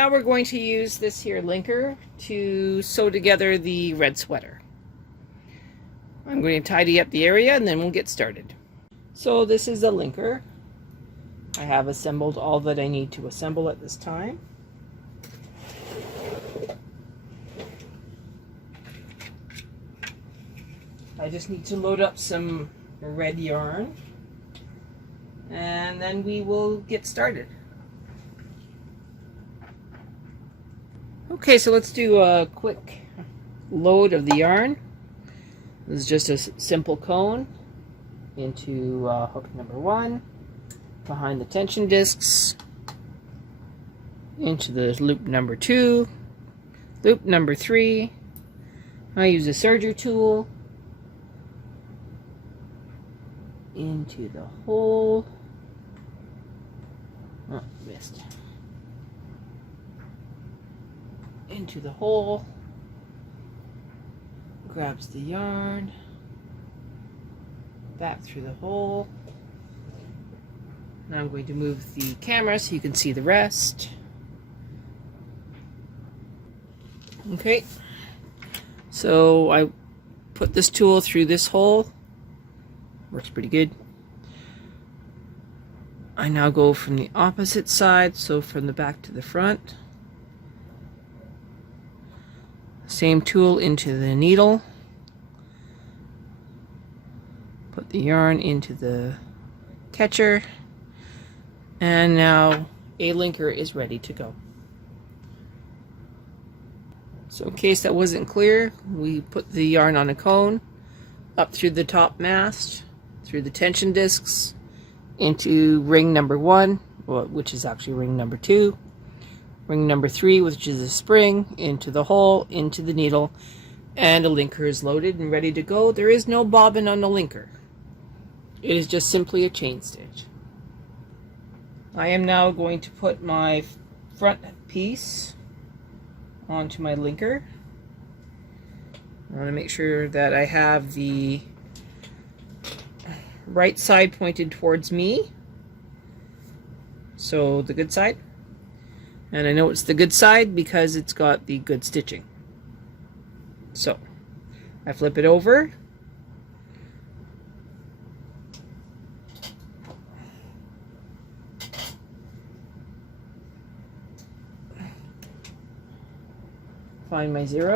now we're going to use this here linker to sew together the red sweater. I'm going to tidy up the area and then we'll get started. So this is a linker. I have assembled all that I need to assemble at this time. I just need to load up some red yarn and then we will get started. Okay, so let's do a quick load of the yarn. This is just a simple cone into hook number 1, behind the tension discs, into the loop number 2, loop number 3. I use a serger tool into the hole. Oh, missed. Into the hole, grabs the yarn, back through the hole. Now I'm going to move the camera so you can see the rest. Okay, so I put this tool through this hole. Works pretty good. I now go from the opposite side, so from the back to the front. Same tool into the needle. Put the yarn into the catcher. And now a linker is ready to go. So in case that wasn't clear, we put the yarn on a cone, up through the top mast, through the tension discs, into ring number 1, which is actually ring number 2. Ring number 3, which is a spring, into the hole, into the needle, and a linker is loaded and ready to go. There is no bobbin on the linker. It is just simply a chain stitch. I am now going to put my front piece onto my linker. I want to make sure that I have the right side pointed towards me, so the good side. And I know it's the good side because it's got the good stitching. So I flip it over. Find my 0.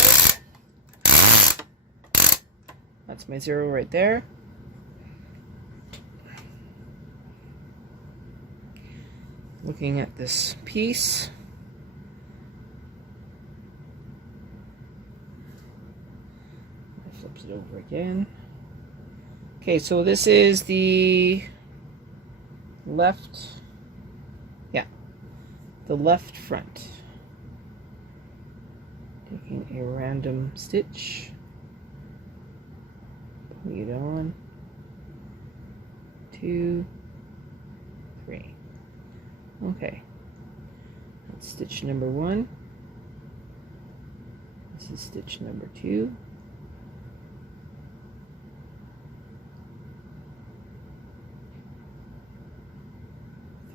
That's my 0 right there. Looking at this piece. Flips it over again. Okay, so this is the left, the left front. Taking a random stitch, putting it on, 2, 3. Okay, that's stitch number 1. This is stitch number 2.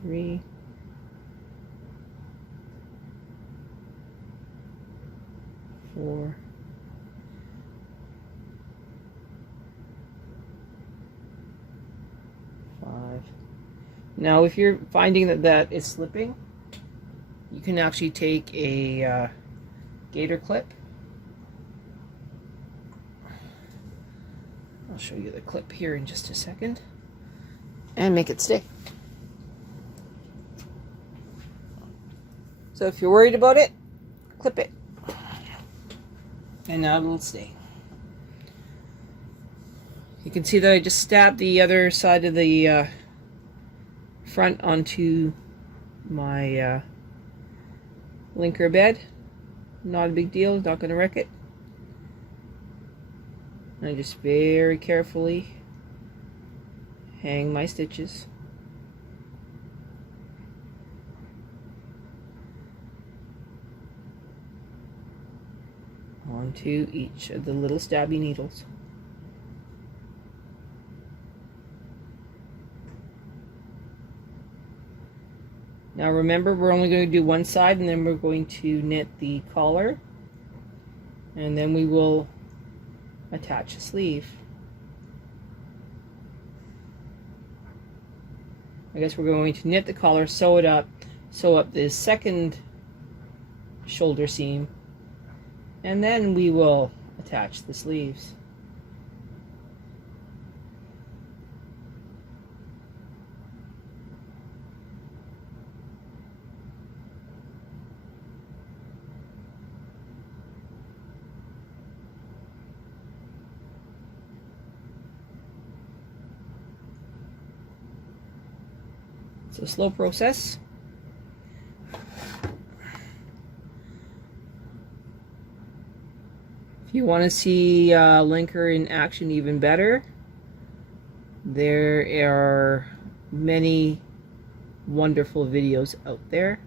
Three, 4, 5. Now if you're finding that is slipping, you can actually take a gator clip. I'll show you the clip here in just a second and make it stay. So if you're worried about it, clip it. And now it'll stay. You can see that I just stabbed the other side of the front onto my linker bed. Not a big deal, not going to wreck it. I just very carefully hang my stitches. Onto each of the little stabby needles. Now remember, we're only going to do one side, and then we're going to knit the collar, and then we will attach the sleeve. I guess we're going to knit the collar, sew it up, sew up the second shoulder seam, and then we will attach the sleeves. It's a slow process. If you want to see Linker in action even better, there are many wonderful videos out there.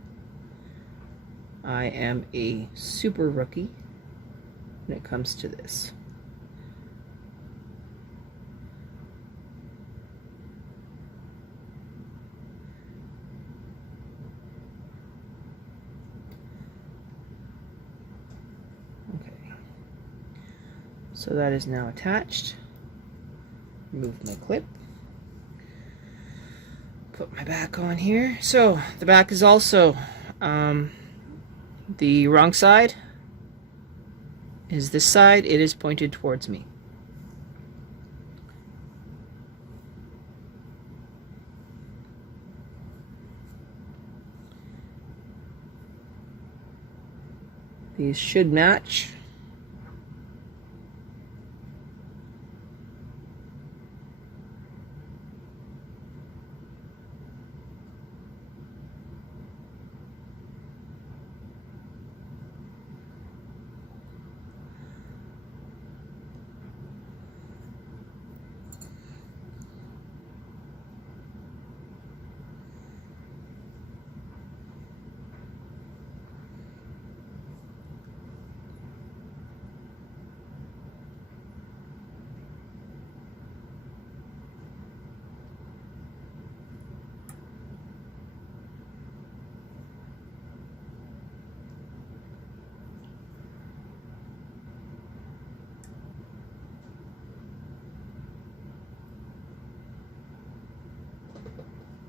I am a super rookie when it comes to this. So that is now attached. Move my clip. Put my back on here. So the back is also the wrong side is this side. It is pointed towards me. These should match.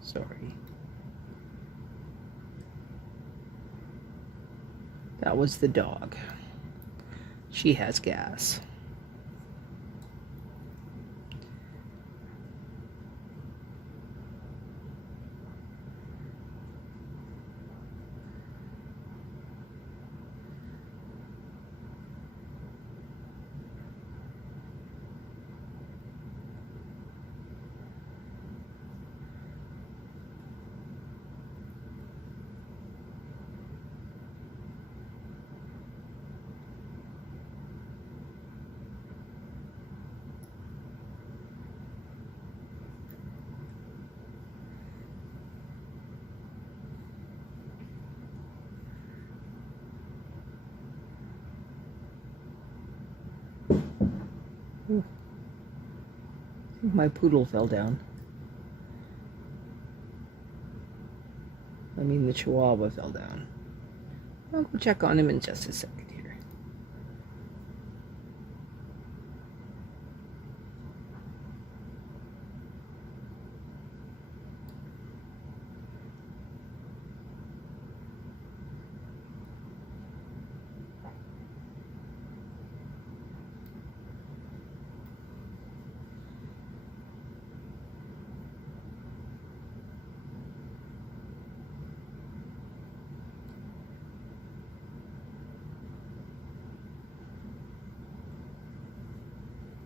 Sorry. That was the dog. She has gas. My poodle fell down. I mean, the Chihuahua fell down. I'll go check on him in just a second here.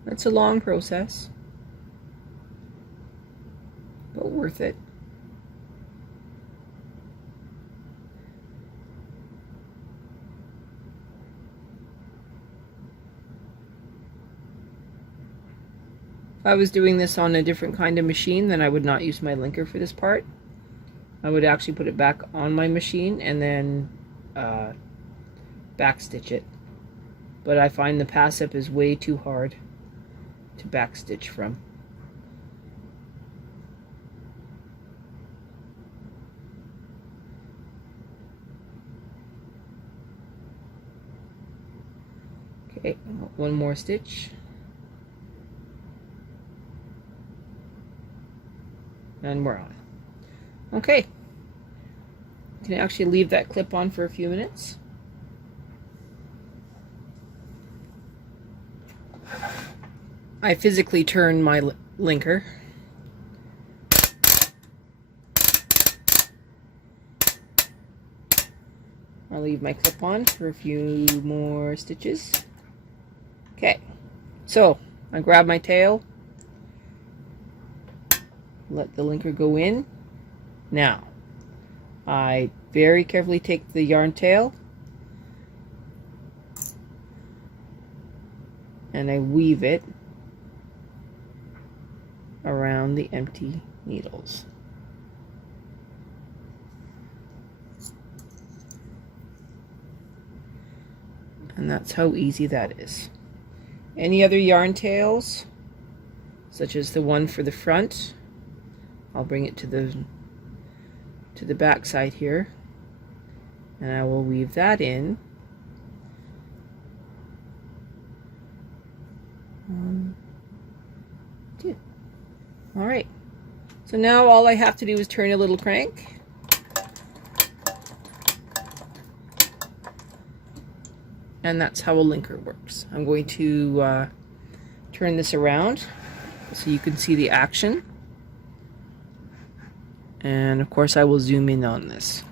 It's a long process, but worth it. If I was doing this on a different kind of machine, then I would not use my linker for this part. I would actually put it back on my machine and then backstitch it. But I find the pass-up is way too hard to backstitch from. one more stitch. And we're on. Okay. You can actually leave that clip on for a few minutes. I physically turn my linker. I'll leave my clip on for a few more stitches. Okay, so I grab my tail, let the linker go in. Now, I very carefully take the yarn tail and I weave it around the empty needles. And that's how easy that is. Any other yarn tails, such as the one for the front, I'll bring it to the back side here, and I will weave that in. One, two. All right. So now all I have to do is turn a little crank. And that's how a linker works. I'm going to turn this around so you can see the action. And of course I will zoom in on this.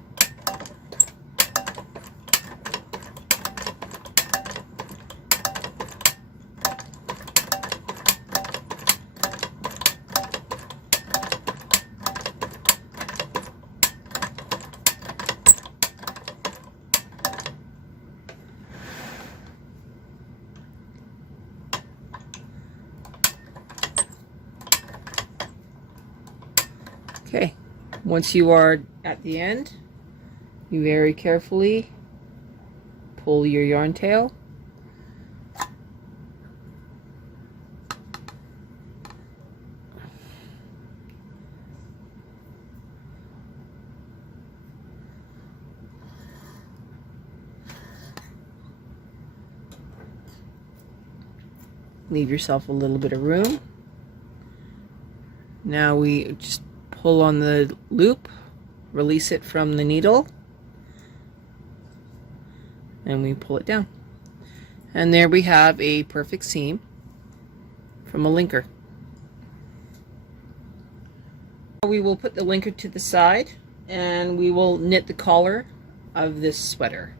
Okay, once you are at the end, you very carefully pull your yarn tail. Leave yourself a little bit of room. Now we just pull on the loop, release it from the needle, and we pull it down. And there we have a perfect seam from a linker. We will put the linker to the side and we will knit the collar of this sweater.